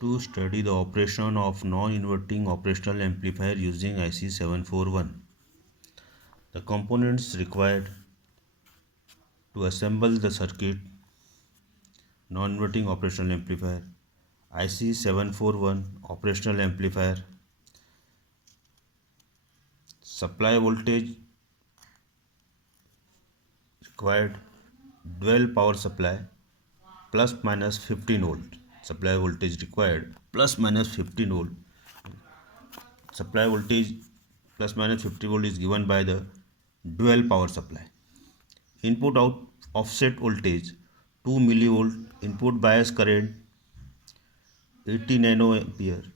to study the operation of non-inverting operational amplifier using IC 741. The components required to assemble the circuit non-inverting operational amplifier, IC 741 operational amplifier, supply voltage required, dual power supply plus minus 15 volt, supply voltage required plus minus 15 volt, supply voltage plus minus 50 volt is given by the dual power supply. Input out offset voltage 2 millivolt, input bias current 80 nanoampere,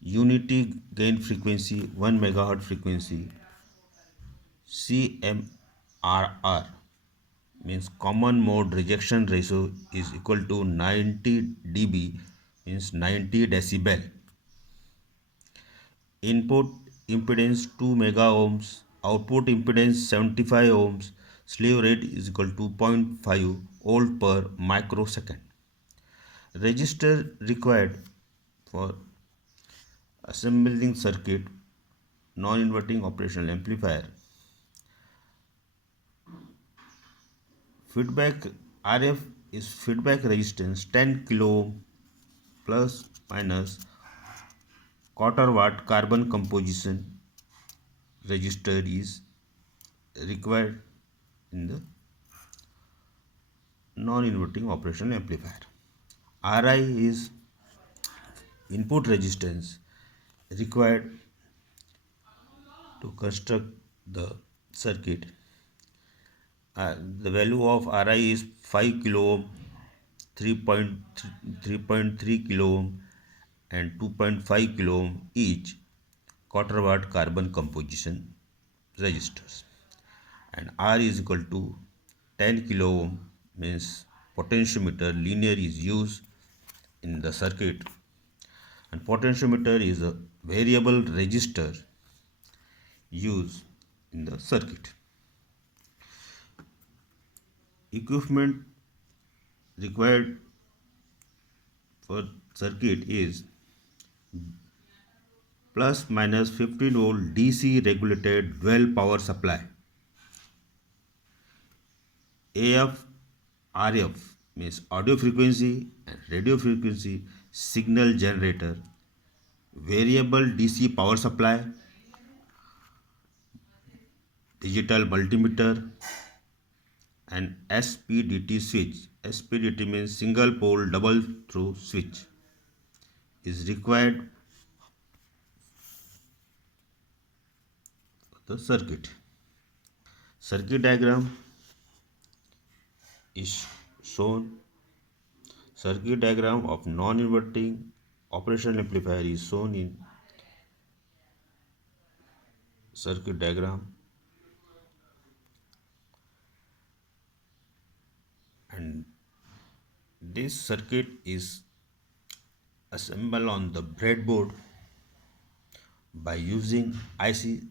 unity gain frequency 1 megahertz frequency, CMRR means common mode rejection ratio is equal to 90 dB means 90 decibel. Input impedance 2 mega ohms, output impedance 75 ohms, slew rate is equal to 0.5 volt per microsecond. Resistor required for assembling circuit non-inverting operational amplifier. Feedback RF is feedback resistance 10 kilo ohm plus minus quarter watt carbon composition resistor is required in the non-inverting operational amplifier. Ri is input resistance required to construct the circuit. The value of Ri is 5 kilo ohm, 3.3 kilo ohm and 2.5 kilo ohm each quarter watt carbon composition resistors, and R is equal to 10 kilo ohm means potentiometer linear is used in the circuit, and potentiometer is a variable resistor used in the circuit. Equipment required for circuit is plus minus 15 volt DC regulated dual power supply, AF RF means audio frequency and radio frequency signal generator, variable DC power supply, digital multimeter, and SPDT switch. SPDT means single pole double through switch is required for the circuit. Circuit diagram is shown. Circuit diagram of non-inverting operational amplifier is shown in circuit diagram, and this circuit is assembled on the breadboard by using IC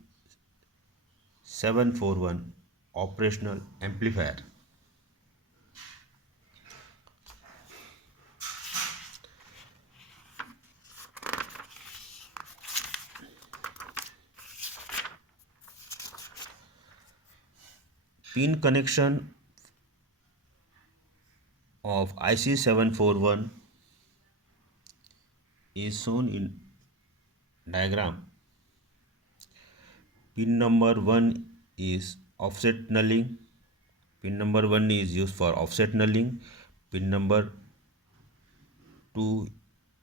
741 operational amplifier. Pin connection of IC 741 is shown in diagram. Pin number 1 is offset nulling. Pin number 1 is used for offset nulling. Pin number 2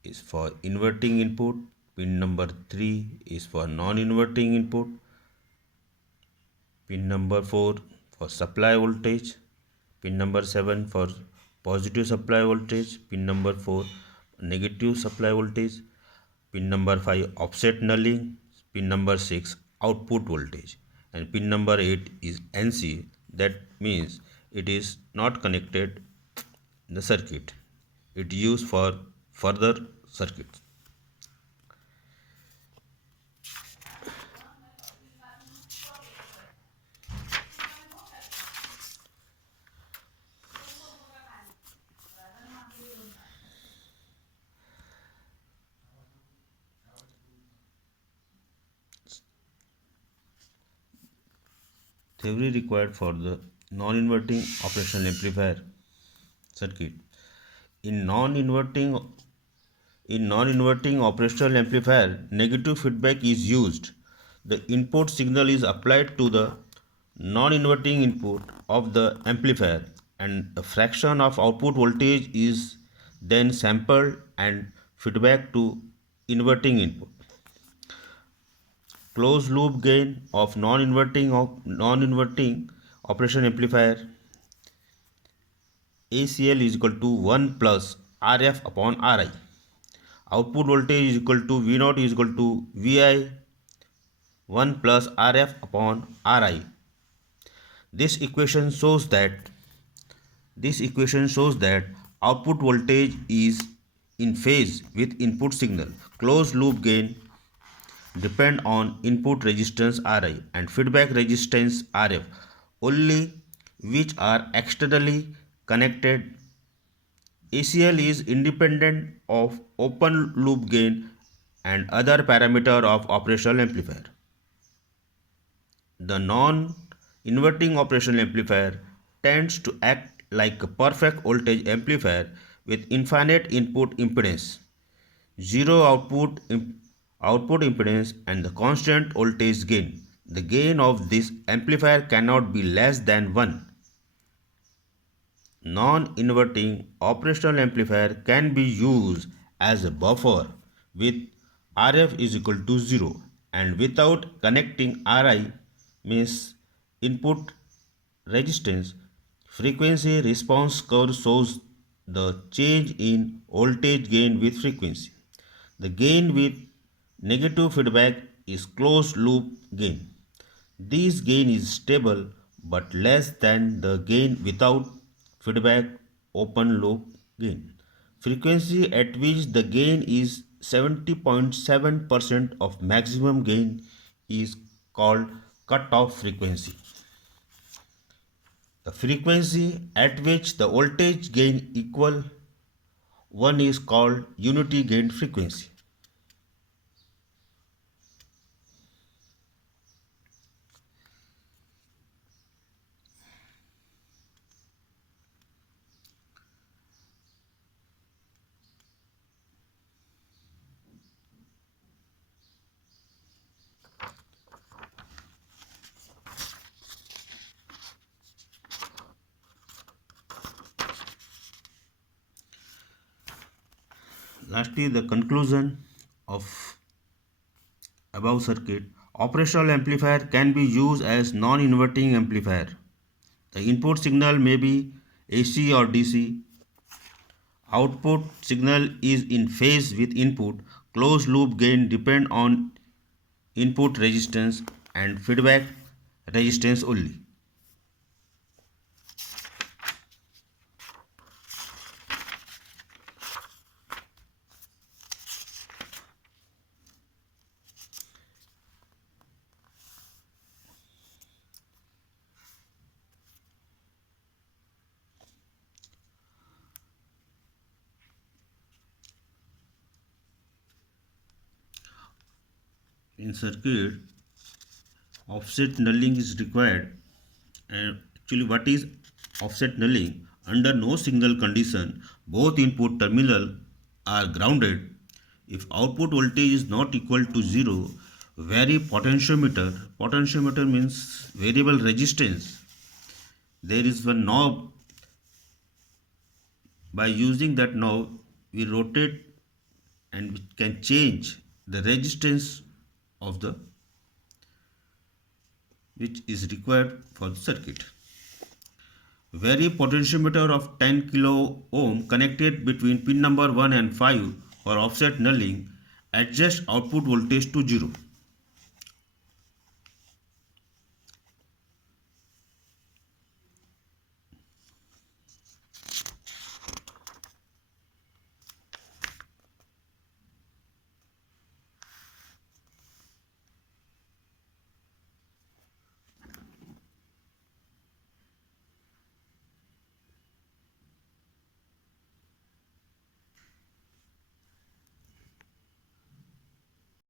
is for inverting input. Pin number 3 is for non-inverting input. Pin number 4 for supply voltage. Pin number 7 for positive supply voltage. Pin number 4 negative supply voltage. Pin number 5 offset nulling. Pin number 6 output voltage, and pin number 8 is NC, that means it is not connected in the circuit. It used for further circuits. theory required for the non-inverting operational amplifier circuit. In non-inverting operational amplifier, negative feedback is used. The input signal is applied to the non-inverting input of the amplifier and a fraction of output voltage is then sampled and feedback to inverting input. Closed loop gain of non-inverting operation amplifier ACL is equal to 1 plus RF upon RI. Output voltage is equal to V0 is equal to VI 1 plus RF upon RI. This equation shows that output voltage is in phase with input signal. Closed loop gain depend on input resistance Ri and feedback resistance Rf only, which are externally connected. ACL is independent of open loop gain and other parameter of operational amplifier. The non-inverting operational amplifier tends to act like a perfect voltage amplifier with infinite input impedance, zero output impedance and the constant voltage gain. The gain of this amplifier cannot be less than 1. Non-inverting operational amplifier can be used as a buffer with Rf is equal to 0 and without connecting Ri means input resistance. Frequency response curve shows the change in voltage gain with frequency. The gain with negative feedback is closed loop gain. This gain is stable but less than the gain without feedback open loop gain. Frequency at which the gain is 70.7% of maximum gain is called cutoff frequency. The frequency at which the voltage gain equal 1 is called unity gain frequency. Lastly, the conclusion of above circuit. Operational amplifier can be used as non-inverting amplifier. The input signal may be AC or DC. Output signal is in phase with input. Closed loop gain depend on input resistance and feedback resistance only. In circuit, offset nulling is required. And actually, what is offset nulling? Under no single condition, both input terminal are grounded. If output voltage is not equal to 0, vary potentiometer means variable resistance. There is one knob. By using that knob, we rotate and we can change the resistance of the which is required for the circuit. Vary potentiometer of 10 kilo ohm connected between pin number 1 and 5 for offset nulling. Adjust output voltage to 0.